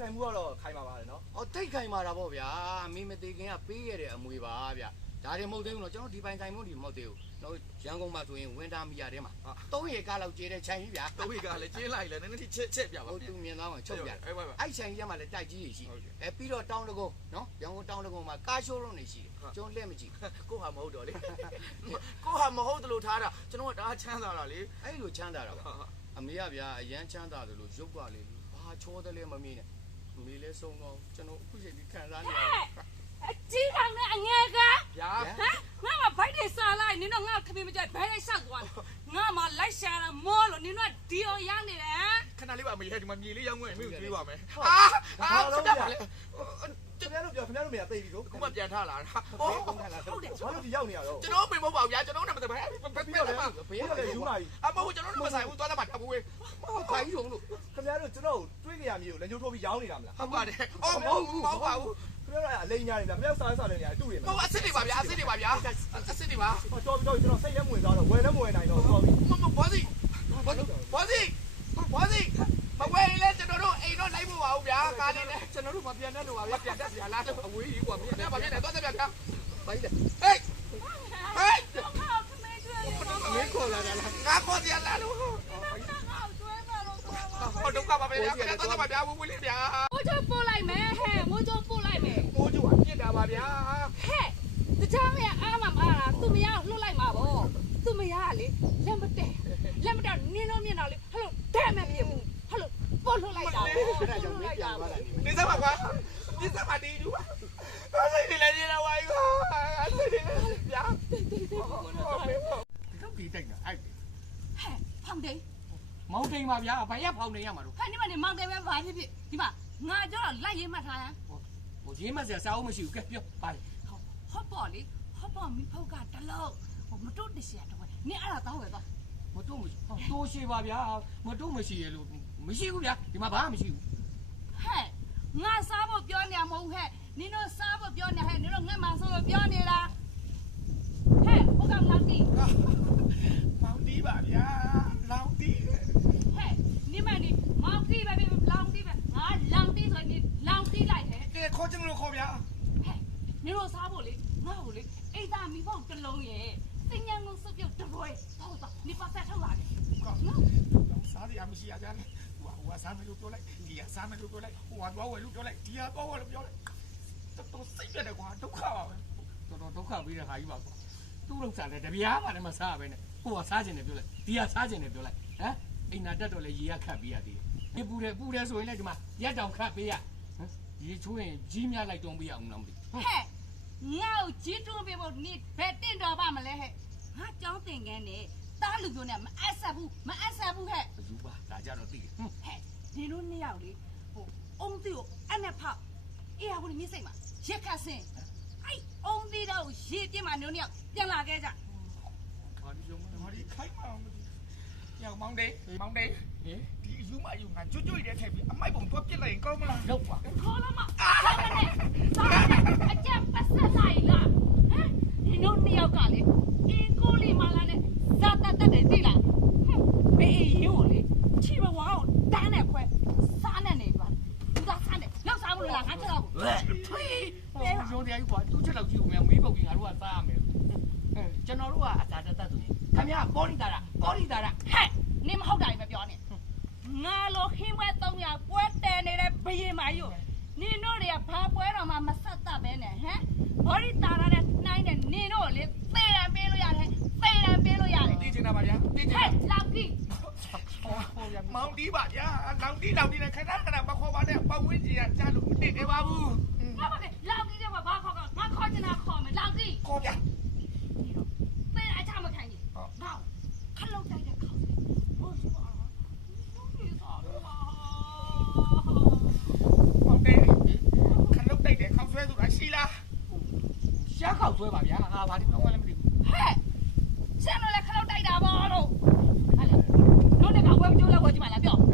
ဆိုင်မှုကတော့ခိုင်ပါပါတယ်နော်။တိတ်ခိုင်ပါတာပေါ့ဗျာ။မိမသေးခင်ကပေးခဲ့တဲ့အမွေပါဗျာ။ဒါတွေမဟုတ်သေးဘူးနော်ကျွန်တော်ဒီပိုင်ဆိုင်မှုတွေမဟုတ်သေးဘူး။နော်ရန်ကုန်မှာဆိုရင်ဝင်တာမီယာထဲမှာ3ရေကားလောက်ကျေးတဲ့ခြံကြီးဗျာ3ရေကားလည်းကျေးလိုက်လဲနည်းနည်းချက်ပြပါဗျာ။သူမြင်သားမှာချုပ်ပြ။အဲ့ခြံကြီးထဲမှာလည်းတိုက်ကြီးရှိ။ပြီးတော့တောင်းတကုန်းနော်ရန်ကုန်တောင်းတကုန်းမှာကားရှိုးလုံးနေရှိတယ်။ကျွန်တော်လက်မကြည့်။ကိုဟာမဟုတ်တော့လေ။ကိုဟာမဟုတ်တယ်လို့ထားတာကျွန်တော်ကဒါချမ်းသာတာလေ။အဲ့လိုချမ်းသာတာပါ။အမေကဗျာအရန်ချမ်းသာတယ်လို့ရုပ်ကလေဘာချောတယ်လဲမမေးနဲ့။အမေလည်းဆုံးတော့ကျွန်တော်အခုချိန်ဒီခံစားနေရတယ်။အကြီးကောင်နဲ့အငယ်ကဗျာငါမဘိုက်တွေစားလိုက်နင်တို့ငါခမင်းမကြိုက်ဘဲလေးရှောက်သွားငါမှလိုက်ရှာတာမောလို့နင်တို့ဒီရောရနေတယ်ခဏလေးပါအမေဒီမှာမြေလေးရောက်ငွေ့မင်းကိုတွေးပါမယ်ဟုတ်တယ်ဗျာခင်ဗျားတို့မရသိပြီကိုခုမှပြန်ထလာတာဟုတ်တယ်ဘာလို့ဒီရောက်နေရတော့ကျွန်တော်မင်းမဟုတ်ပါဘူးဗျာကျွန်တော်နဲ့မတည်းပဲပြီးတော့လေဘေးကလည်းယူမာကြီးမဟုတ်ကျွန်တော်တို့မဆိုင်ဘူးသွားလာမှာတပ်ဘူးဝေးခိုင်းရုံလို့ခင်ဗျားတို့ကျွန်တော်တွေးကြရမျိုးလက်ညှိုးထိုးပြီးရောင်းနေတာမလားဟုတ်ပါတယ်အော်မဟုတ်ဘူးမဟုတ်ပါဘူးခင်ဗျားတို့အလိန်ညာနေလားမင်းစားစားနေရတယ်တူတယ်ဟုတ်အစ်စ်တွေပါဗျာအစ်စ်တွေပါဗျာအစ်စ်တွေပါတော်ကျွန်တော်စိတ်လည်းမဝင်သွားတော့ဝယ်လည်းမဝယ်နိုင်တော့တော်ပြီမဘောစီမဝယ်လေကျွန်တော်တို့အိမ်တော့လိုက်ဖို့ပါဘူးဗျာကားလေးနဲ့ကျွန်တော်တို့မပြန်တတ်လို့ပါဗျာပြန်တတ်စရာလားတော့အဝေးကြီးกว่าမင်းလည်းမပြန်နဲ့သွားတယ်ဗျာဘာကြီးလဲဟေးငါခမင်းကျွေးမင်းခေါ်လာတာလားငါခေါ်စရာလားလို့ဟောဒုက္ခပါပဲဗျာပြန်သွားပါဗျာဝေးလေးဗျာမိုးချိုးပို့လိုက်မယ်ဟဲ့မိုးချိုးပို့လိုက်မယ်မိုးချိုးအပြစ်တာပါဗျာဟဲ့တခြားမရအားမအားလားသူမရလှုပ်လိုက်မှာပေါ့သူမရလေလက်မတက်နင်းတော့မြင်တော့လေဟဲ့လို့တဲ့မမြင်ဘူးဟဲ့လို့ပို့လှုပ်လိုက်တာအဲ့ဒါကြောင့်မင်းပြန်သွားတာနေဒီစမှာကွာဒီစမှာဒီယူပါအဲ့ဒီလည်းနေလာဝိုင်းကွာအဲ့ဒီဗျာတော့ဒီတိုက်တာအဲ့ဟဲ့ဖောင်တိန်မောင်တိန်ပါဗျာဘာရဖောင်တိန်ရမှာတော့ဟဲ့ဒီမှာနေမောင်တိန်ပဲဘာဖြစ်ဒီမှာငါကြောက်လိုက်ရေးမှတ်ထားရန်ဟိုရေးမှတ်စရာစာအုပ်မရှိဘူးကဲပြောပါလေဟုတ်ပေါ့လေဟုတ်ပေါ့မိဖောက်ကတလုံးမတို့တရှိရတော့နင်အဲ့ဒါတောင်းဝယ်သွားမတို့မရှိတိုးရှိပါဗျာမတို့မရှိရလို့မရှိဘူးဗျာဒီမှာဘာမှမရှိဘူးဟဲ့ငါစားဖို့ပြောနေမှာမဟုတ်ဟဲ့နင်တို့စားဖို့ပြောနေဟဲ့နင်တို့ငတ်မှာဆိုလို့ပြောနေတာဟဲ့ဟုတ်ကမောင်တီမောင်တီပါဗျာလောင်တီဟဲ့နင်မနေမောင်တီပဲလောင်တီပဲငါလောင်တီဆိုရင်လောင်တီလိုက်တယ်ကဲခေါ်ချင်လို့ခေါ်ဗျာဟဲ့နင်တို့စားဖို့လေငါ့ကိုလေအိမ်သားမိဖို့တလုံးရဲ့တင်ညာလုံးစုပ်ပြုတ်တပွဲဟုတ်တော့နေပါဆက်ထုတ်လာတယ်နော်စားရမရှိရကြတယ်ဟိုစားမယ်လို့ပြောလိုက်ဒီကစားမယ်လို့ပြောလိုက်ဟိုကတော့ဝယ်လို့ပြောလိုက်ဒီကတော့ဝယ်လို့ပြောလိုက်တော်စိတ်ပြတယ်ကွာဒုက္ခပါပဲတော်ဒုက္ခပြီးတဲ့ခါကြီးပါကွာသူ့လောက်စားတယ်တပြားမှလည်းမစားပဲနဲ့ဟိုကစားခြင်းနဲ့ပြောလိုက်ဒီကစားခြင်းနဲ့ပြောလိုက်ဟမ်အိမ်နာတက်တော့လေရေရခတ်ပေးရသေးတယ်ပူတယ်ဆိုရင်လည်းဒီမှာရက်တောင်ခတ်ပေးရဟမ်ရေချိုးရင်ကြီးများလိုက်တုံးပေးရအောင်လားမသိဟဲ့ငါ့ကိုကြီးတွန်းပေးဖို့နေဘယ်တင့်တော်ပါမလဲဟဲ့ငါကြောင်းတင်ကန်းနဲ့တားလူပြောနေမအပ်ဆက်ဘူးဟဲ့ဘယူပါဒါကြတော့သိတယ်ဟဲ့ဒီလိုနှစ်ယောက်လေဟိုအုံးတီကိုအနဲ့ဖောက်အေးဟာကိုမြင့်စိတ်မှာရက်ခတ်စင်အဲ့အုံးတီတော့ရေပြင်းမှာမျိုးနှစ်ယောက်ပြန်လာခဲ့ကြဘာဒီရောဘာဒီခိုက်ပါအောင်ရောက်မောင်တေးဒီယူမယူငါကျွတ်တဲ့ထက်ပြီးအမိုက်ပုံတော့ပြစ်လိုက်ရင်ကောင်းမလားလောက်ပါခေါ်လာမစားမယ်အကြက်ပတ်ဆက်လိုက်လားဟမ်ဒီတို့နှစ်ယောက်ကလေအင်းကိုလီမာလာနဲ့ဇာတတ်တယ်သိလားဘေးရင်ကိုလေချီမဝါကိုတန်းနဲ့ခွဲစားနဲ့နေပါသူကစားနဲ့လောက်စားမလို့လားငါချက်တော့ထွေးရုံးတရားကြီးကွာသူ့ချက်တော့ကြည့်ဦးမယ်မေးပုတ်ကြီးငါတို့ကစားရမယ်ကျွန်တော်တို့ကအသာတတ်ဆိုရင်ခင်ဗျာပေါ်ရီတာဟဲ့နင်မဟုတ်တာကြီးမပြောနဲ့ငါလိုခင်းပွဲ300ပွဲတဲနေတဲ့ဘယင်မာယူနင်တို့တွေကဘာပွဲတော်မှမဆက်တတ်ပဲနဲ့ဟမ်ဘော်ရီတာရတဲ့နှိုင်းတဲ့နင်တို့လေသေရန်ပေးလို့ရတယ်သိချင်တာပါဗျာသိချင်ဟဲ့လောက်ကီမောင်တီးပါဗျာလောင်တီးနဲ့ခဏမခေါ်ပါနဲ့ပတ်ဝန်းကျင်ကကြားလို့မသိနေပါဘူးဘာပါလဲလောက်ကီကဘာခေါ်ကငါခေါ်ချင်တာခေါ်မယ်လောက်ကီခေါ်ဗျာသေအချမခံကြီးဟောခလုတ်တိုက်တဲ့ခေါင်းဟိုရှိပါမောင်တေးခလုတ်တိုက်တဲ့ခေါင်းဆွဲဆိုတာရှိလားရှားခေါက်ဆွဲပါဗျာငါဘာဒီတော့မှလည်းမသိဘူးဟဲ့ဆန်လို့လည်းခလုတ်တိုက်တာပေါ့လို့ဟာလေတို့တကဝဲမကျိုးလဲဝဲကြည့်ပါလားပြောဟမ်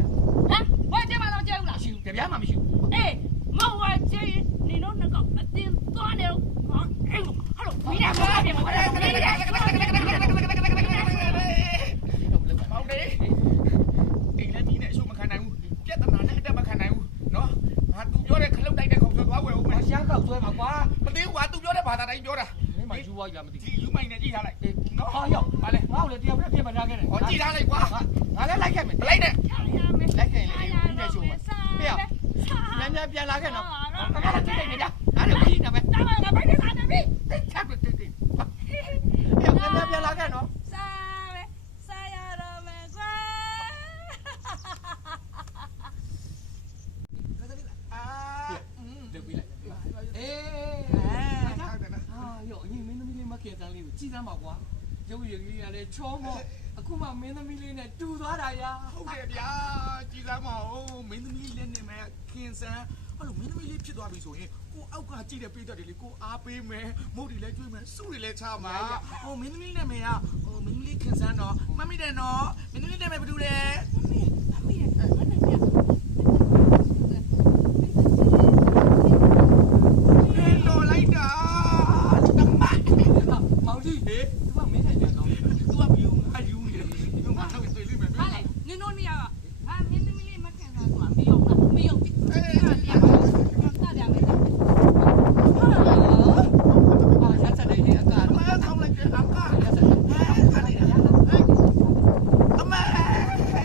ဝဲကြည့်ပါတော့မကျဲဘူးလားမရှိဘူးတပြားမှမရှိဘူးအေးမဝဲကြည့်နေတော့ငါအတင်းသွားနေတော့ဟာအေးဟယ်လိုမိနာကောပြန်ပါမောင်တေးအိမ်လည်းနီးနဲ့အရှုံးမခံနိုင်ဘူးပြဿနာနဲ့အတက်မခံနိုင်ဘူးနော်ငါ သွားဝယ်ဦးမယ် ရှားကောက်ဆွဲမှာကွာ မသိဘူးကွာသူပြောတဲ့ဘာသာတိုင်းပြောတာ မင်းမယူသွားကြမသိ ဒီယူမိုင်းနဲ့ကြည့်ထားလိုက် နော်ဟာရောက်ပါလေငါ့ကိုလည်းတရားပြပြမထားခဲ့တယ် ဟောကြည့်ထားလိုက်ကွာ ငါလည်းလိုက်ခဲ့မယ် မလိုက်နဲ့ လိုက်ခဲ့လေဒီနေ့ရှုံးမှာပြမြန်ပြန်လာခဲ့နော်ငါလည်းကြည့်လိုက်နေကြအဲ့ဒါကြီးနေမယ် တာမငါဘိုက်နဲ့စားနေပြီ တိတ်ချပ်တိတ်ပြန်လာခဲ့နော် စားရတော့မယ်ကွာ အာ လုပ်ပြီးလိုက်အေးဟာရောအရင်မင်းသမီးလေးမခင်စမ်းလေးကိုကြည်စမ်းပါကွာရုပ်ရည်ကြီးကလည်းချောမောအခုမှမင်းသမီးလေးနဲ့တူသွားတာရာ ဟုတ်တယ်ဗျာကြည်စမ်းမအောင်မင်းသမီးလက်နေမယ်ခင်စမ်းအဲ့လိုမင်းသမီးလေးဖြစ်သွားပြီဆိုရင်ကိုအောက်ကကြည့်တဲ့ပိတ်သက်တွေလေကိုအားပေးမယ်မုတ်တွေလည်းကျွေးမယ်စုတွေလည်းချမှာဟိုမင်းသမီးနဲ့မယ်ကဟိုမင်းသမီးလေးခင်စမ်းတော့မမိတယ်နော်မင်းသမီးနဲ့မယ်ဘာလုပ်လဲ မင်းဘာနဲ့ပြ တော်လိုက်တာတမ မောင်ကြီးဟေးသူကမင်းနဲ့ပြန်ကောင်းတယ် သူကဘီယူငါယူနေတယ်ဒီမှာတော့တွေ့လိမ့်မယ် ဟာလေနင်တို့နေရကမင်းသမီးလေးမခံစားဆိုတာမယုံလားမယုံဘူးအဲ့ဒါပြန်တာပြန်မယ် ဟာဆက်ဆက်နေအကာ အမထောင်းလိုက်တယ်အမ ဆက်ဆက်နေ အမေ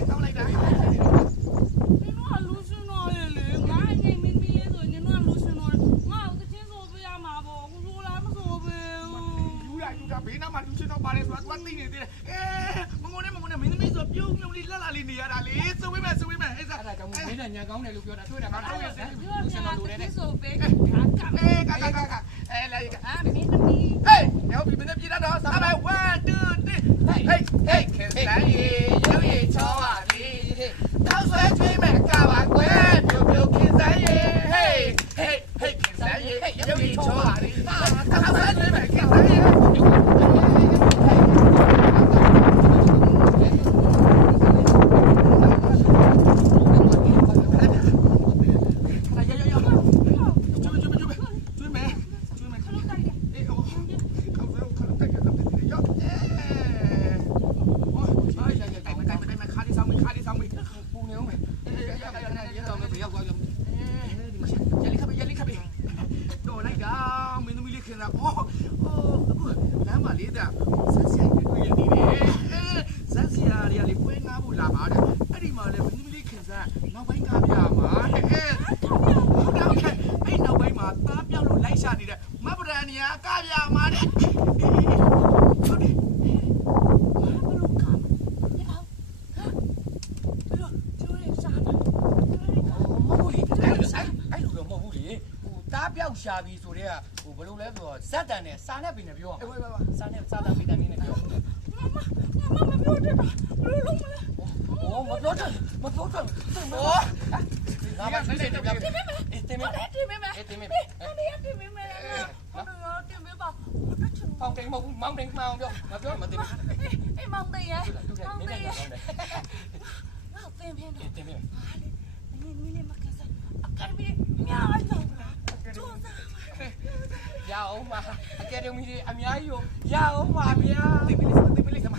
ထောင်းလိုက်တာ နင်တို့ကလူရှင်တော်ရဲ့လေငါအိမ်မင်းမီးလေးဆိုနင်တို့ကလူရှင်တော်ငါ့ကိုတချင်းဆိုပေးရမှာပေါ့ကိုဆိုလားမဆိုပေး ယူလိုက်ယူတာဘေးနားမှာလူချင်းတော့ပါတယ်ဆိုတာသူကသိနေသေးတယ်မငုံနဲ့မင်းသမီးဆိုပြုံးပြုံးလေးလှလှလေးနေရတာလေစဝေးမယ်အဲ့ဒါ အဲ့ဒါကြောင့်မင်းနဲ့ညံကောင်းတယ်လို့ပြောတာတွေ့တယ်မတော်ရဲ့စ ဒီလိုပြန်တချင်းဆိုပေးကက ကလာကလာလာလာလာမင်းသမီးဟေးရောက်ပြီမင်းပြေတာတော့စားလိုက်1 2 3 hey ခင်ဆိုင်ရေရုပ်ရည်ချောပါပြီတောက်ဆွဲကျွေးမယ်ကပါကွယ်ပြုတ်ပြုတ်ခင်ဆိုင်ရေ hey ခင်ဆိုင်ရေရုပ်ရည်ချောပါပြီတောက်ဆွဲကျွေးမယ်ခင်ဆိုင်ရေရှာပြီးဆိုတော့ဟိုဘယ်လိုလဲဆိုတော့ဇက်တန်နဲ့စာနဲ့ပင်နဲ့ပြောအောင်စာနဲ့စာတန်ပင်တန်နဲ့ပြောမမပြောတတ်တာဘယ်လိုလုပ်မလဲ โอ้မပြောတတ်ဟောငါမသိတယ်ဗျာတင်မေအေးတင်မေ တင်ပေးမယ် အေးတင်မေ အဲ့ဒီတင်ပေးမယ်ဟုတ်တယ်တင်ပေးပါဟုတ်တယ်ချင် ဖောင်တိန်မဟုတ်ဘူးမောင်တိန်မောင်ပြောမပြောမသိဘူး အေးမောင်သိရဲ့ တူတယ်မင်းနဲ့ကောင်းတယ် ငါတင်ပေးတယ် တင်မေ နင်မကစားအကယ်ဒမီများတော့ကျိုးစား ရအောင်ပါအကယ်ဒမီတွေအများကြီးကိုရအောင်ပါဗျာ တင်ပေးလိုက်စမ်း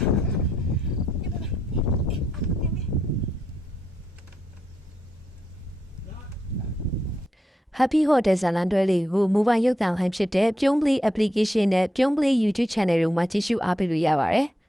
Happy Hotel ဇာတ်လမ်းတွဲလေးကို mobile ရုပ်သံဟိုင်းဖြစ်တဲ့ပြုံးပလေး application နဲ့ပြုံးပလေး YouTube channel တို့မှာကြည့်ရှုအားပေးလို့ရပါတယ်။